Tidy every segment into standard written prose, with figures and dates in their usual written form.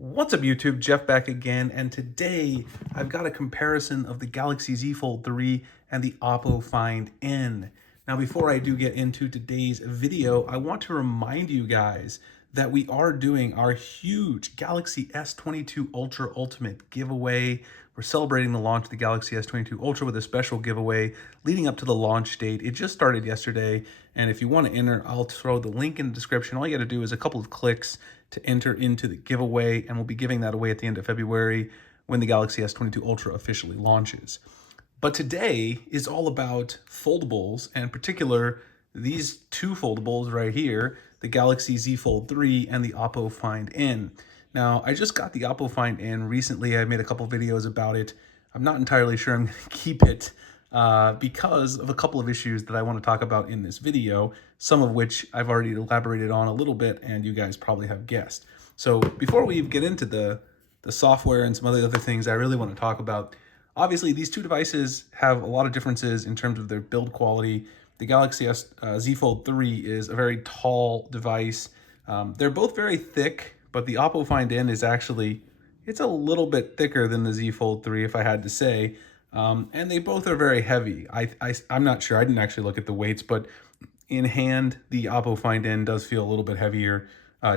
What's up YouTube, Jeff back again, and today I've got a comparison of the Galaxy Z Fold 3 and the Oppo Find N. Now before I do get into today's video, I want to remind you guys that we are doing our huge Galaxy S22 Ultra Ultimate giveaway. We're celebrating the launch of the Galaxy S22 Ultra with a special giveaway leading up to the launch date. It just started yesterday, and if you want to enter, I'll throw the link in the description. All you got to do is a couple of clicks to enter into the giveaway, and we'll be giving that away at the end of February when the Galaxy S22 Ultra officially launches. But today is all about foldables, and in particular, these two foldables right here, the Galaxy Z Fold 3 and the Oppo Find N. Now, I just got the Oppo Find N recently. I made a couple videos about it. I'm not entirely sure I'm going to keep it because of a couple of issues that I want to talk about in this video, some of which I've already elaborated on a little bit and you guys probably have guessed. So before we get into the software and some other things I really want to talk about, obviously these two devices have a lot of differences in terms of their build quality. The Galaxy Z Fold 3 is a very tall device. They're both very thick, but the Oppo Find N is actually, it's a little bit thicker than the Z Fold 3 if I had to say. And they both are very heavy. I'm not sure, I didn't actually look at the weights, but in hand, the Oppo Find N does feel a little bit heavier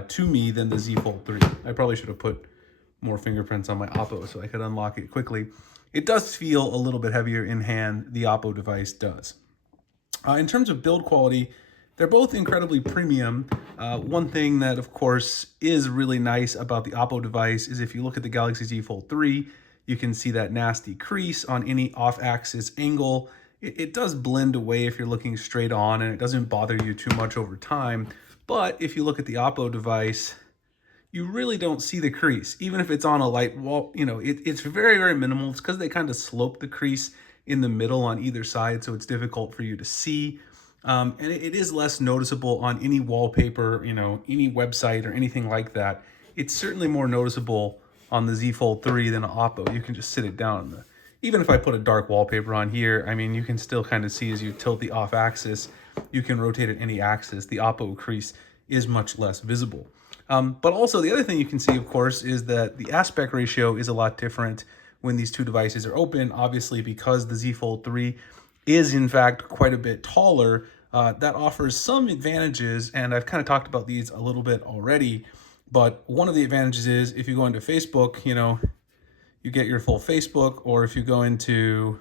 to me than the Z Fold 3. I probably should have put more fingerprints on my Oppo so I could unlock it quickly. It does feel a little bit heavier in hand, the Oppo device does. In terms of build quality, they're both incredibly premium. One thing that, of course, is really nice about the Oppo device is if you look at the Galaxy Z Fold 3, you can see that nasty crease on any off-axis angle. It does blend away if you're looking straight on, and it doesn't bother you too much over time. But if you look at the Oppo device, you really don't see the crease. Even if it's on a light wall, you know, it's very, very minimal. It's because they kind of slope the crease in the middle on either side, so it's difficult for you to see. And it is less noticeable on any wallpaper, you know, any website or anything like that. It's certainly more noticeable on the Z Fold 3 than an Oppo. You can just sit it down. Even if I put a dark wallpaper on here, I mean, you can still kind of see as you tilt the off axis, you can rotate it any axis. The Oppo crease is much less visible. But also the other thing you can see, of course, is that the aspect ratio is a lot different when these two devices are open, obviously because the Z Fold 3 is in fact quite a bit taller. That offers some advantages, and I've kind of talked about these a little bit already. But one of the advantages is if you go into Facebook, you know, you get your full Facebook, or if you go into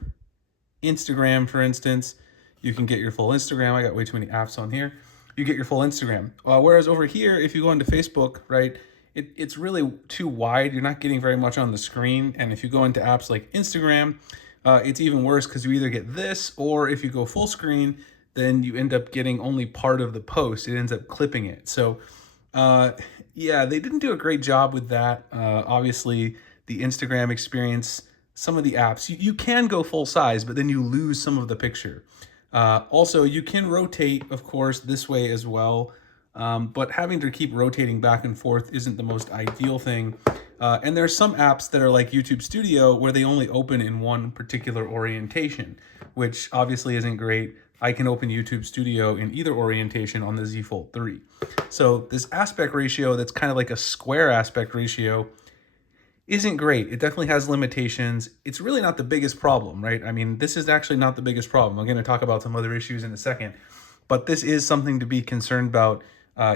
Instagram, for instance, you can get your full Instagram. I got way too many apps on here. You get your full Instagram. Whereas over here, if you go into Facebook, right, it's really too wide. You're not getting very much on the screen. And if you go into apps like Instagram, it's even worse because you either get this, or if you go full screen, then you end up getting only part of the post. It ends up clipping it. So yeah, they didn't do a great job with that. Obviously, the Instagram experience, some of the apps, you can go full size, but then you lose some of the picture. Also, you can rotate, of course, this way as well, but having to keep rotating back and forth isn't the most ideal thing. And there's some apps that are like YouTube Studio where they only open in one particular orientation, which obviously isn't great. I can open YouTube Studio in either orientation on the Z Fold 3. So this aspect ratio that's kind of like a square aspect ratio isn't great. It definitely has limitations. It's really not the biggest problem, right? I mean, this is actually not the biggest problem. I'm going to talk about some other issues in a second, but this is something to be concerned about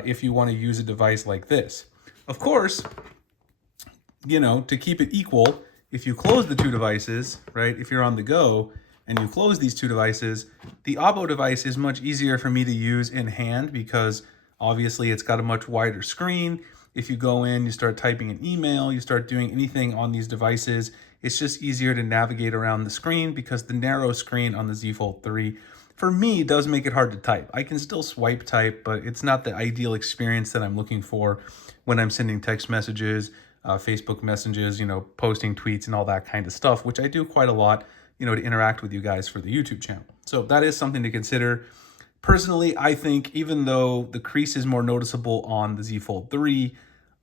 if you want to use a device like this. Of course, you know, to keep it equal, if you close the two devices, right, if you're on the go and you close these two devices, the Oppo device is much easier for me to use in hand because obviously it's got a much wider screen. If you go in, you start typing an email, you start doing anything on these devices, it's just easier to navigate around the screen because the narrow screen on the Z Fold 3, for me, does make it hard to type. I can still swipe type, but it's not the ideal experience that I'm looking for when I'm sending text messages, Facebook messages, you know, posting tweets and all that kind of stuff, which I do quite a lot, you know, to interact with you guys for the YouTube channel. So that is something to consider. Personally, I think even though the crease is more noticeable on the Z Fold 3,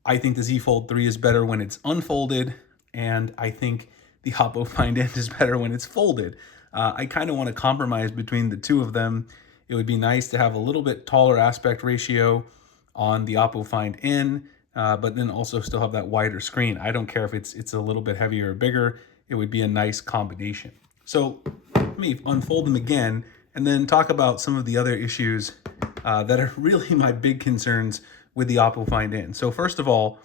I think the Z Fold 3 is better when it's unfolded, and I think the Oppo Find N is better when it's folded. I kind of want to compromise between the two of them. It would be nice to have a little bit taller aspect ratio on the Oppo Find N but then also still have that wider screen. I don't care if it's a little bit heavier or bigger. It would be a nice combination. So let me unfold them again and then talk about some of the other issues that are really my big concerns with the Oppo Find N. So first of all,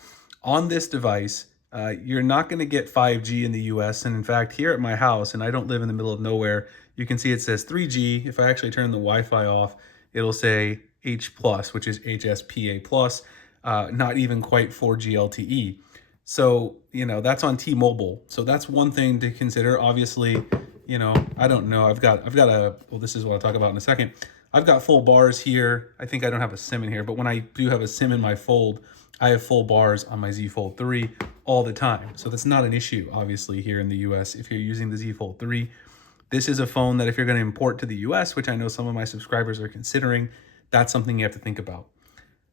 on this device, you're not going to get 5G in the US. And in fact, here at my house, and I don't live in the middle of nowhere, you can see it says 3G. If I actually turn the Wi-Fi off, it'll say H+, which is HSPA+, not even quite 4G LTE. So, that's on T-Mobile. So that's one thing to consider. Obviously, I don't know. I've got well, this is what I'll talk about in a second. I've got full bars here. I think I don't have a SIM in here, but when I do have a SIM in my Fold, I have full bars on my Z Fold 3 all the time. So that's not an issue, obviously, here in the US if you're using the Z Fold 3. This is a phone that if you're going to import to the US, which I know some of my subscribers are considering, that's something you have to think about.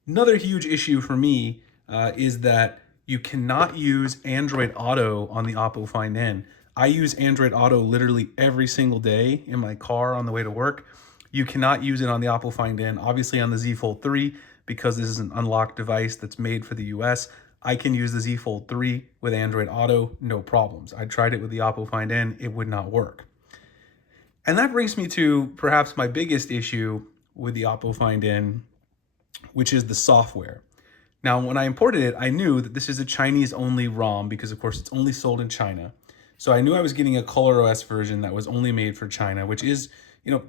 Another huge issue for me is that you cannot use Android Auto on the Oppo Find N. I use Android Auto literally every single day in my car on the way to work. You cannot use it on the Oppo Find N. Obviously on the Z Fold 3, because this is an unlocked device that's made for the US, I can use the Z Fold 3 with Android Auto, no problems. I tried it with the Oppo Find N, it would not work. And that brings me to perhaps my biggest issue with the Oppo Find N, which is the software. Now, when I imported it, I knew that this is a Chinese-only ROM because, of course, it's only sold in China. So I knew I was getting a ColorOS version that was only made for China, which is,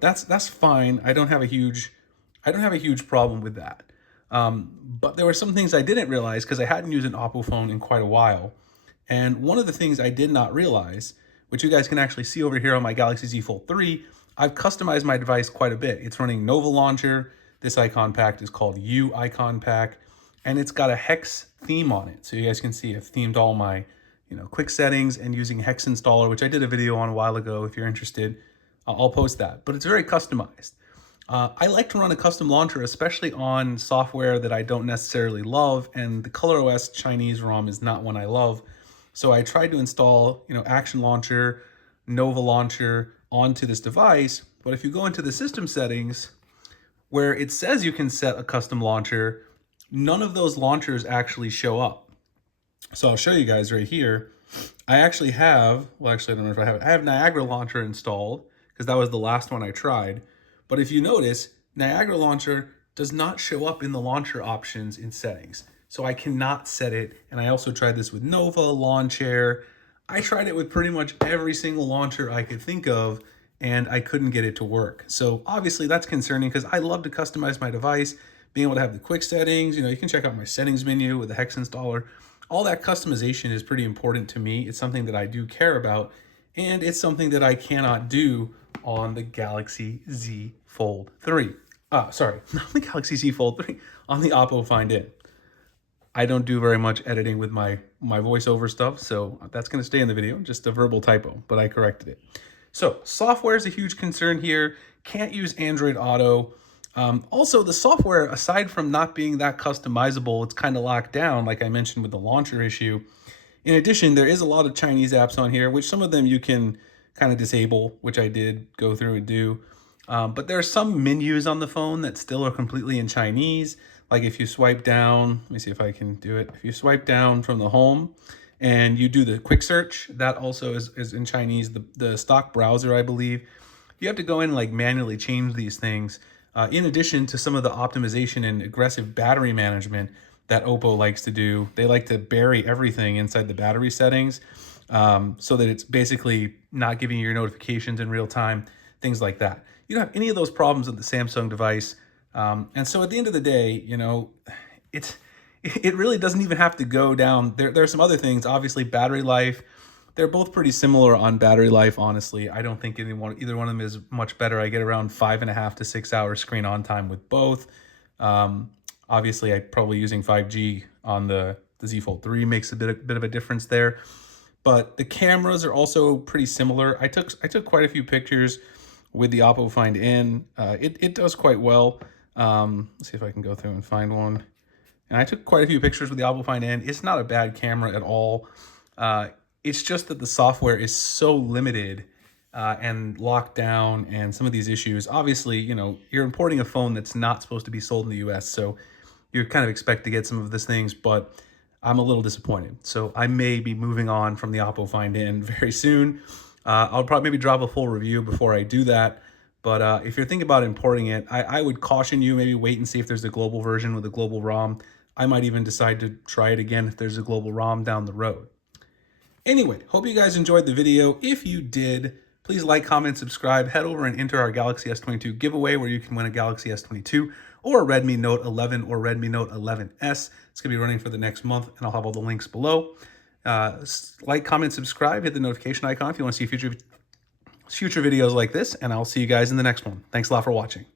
that's fine. I don't have a huge problem with that. But there were some things I didn't realize because I hadn't used an Oppo phone in quite a while. And one of the things I did not realize, which you guys can actually see over here on my Galaxy Z Fold 3, I've customized my device quite a bit. It's running Nova Launcher. This icon pack is called U icon pack, and it's got a hex theme on it. So you guys can see I've themed all my, quick settings and using Hex Installer, which I did a video on a while ago. If you're interested, I'll post that. But it's very customized. I like to run a custom launcher, especially on software that I don't necessarily love, and the ColorOS Chinese ROM is not one I love. So I tried to install, Action Launcher, Nova Launcher onto this device. But if you go into the system settings, where it says you can set a custom launcher, none of those launchers actually show up. So I'll show you guys right here. I actually have, I don't know if I have Niagara Launcher installed because that was the last one I tried. But if you notice, Niagara Launcher does not show up in the launcher options in settings. So I cannot set it. And I also tried this with Nova, Launcher. I tried it with pretty much every single launcher I could think of, and I couldn't get it to work. So obviously that's concerning because I love to customize my device, being able to have the quick settings. You can check out my settings menu with the Hex Installer. All that customization is pretty important to me. It's something that I do care about, and it's something that I cannot do on the Galaxy Z Fold 3. Sorry, not the Galaxy Z Fold 3, on the Oppo Find N. I don't do very much editing with my voiceover stuff, so that's going to stay in the video, just a verbal typo, but I corrected it. So software is a huge concern here. Can't use Android Auto. Also, the software, aside from not being that customizable, it's kind of locked down, like I mentioned with the launcher issue. In addition, there is a lot of Chinese apps on here, which some of them you can kind of disable, which I did go through and do. But there are some menus on the phone that still are completely in Chinese. Like if you swipe down, let me see if I can do it. If you swipe down from the home and you do the quick search, that also is in Chinese. The stock browser, I believe. You have to go in and manually change these things. In addition to some of the optimization and aggressive battery management that Oppo likes to do, they like to bury everything inside the battery settings so that it's basically not giving you your notifications in real time, things like that. You don't have any of those problems with the Samsung device. And so at the end of the day, it really doesn't even have to go down. There are some other things, obviously battery life. They're both pretty similar on battery life, honestly. I don't think either one of them is much better. I get around 5.5 to 6 hours screen on time with both. Obviously, I'm probably using 5G on the Z Fold 3 makes a bit of a difference there. But the cameras are also pretty similar. I took quite a few pictures with the Oppo Find N. It does quite well. Let's see if I can go through and find one. And I took quite a few pictures with the Oppo Find N. It's not a bad camera at all. It's just that the software is so limited and locked down, and some of these issues. Obviously, you're importing a phone that's not supposed to be sold in the US, so you kind of expect to get some of these things, but I'm a little disappointed. So I may be moving on from the Oppo Find N very soon. I'll probably maybe drop a full review before I do that. But if you're thinking about importing it, I would caution you, maybe wait and see if there's a global version with a global ROM. I might even decide to try it again if there's a global ROM down the road. Anyway, hope you guys enjoyed the video. If you did, please like, comment, subscribe. Head over and enter our Galaxy S22 giveaway where you can win a Galaxy S22 or a Redmi Note 11 or Redmi Note 11S. It's going to be running for the next month, and I'll have all the links below. Like, comment, subscribe, hit the notification icon if you want to see future videos like this, and I'll see you guys in the next one. Thanks a lot for watching.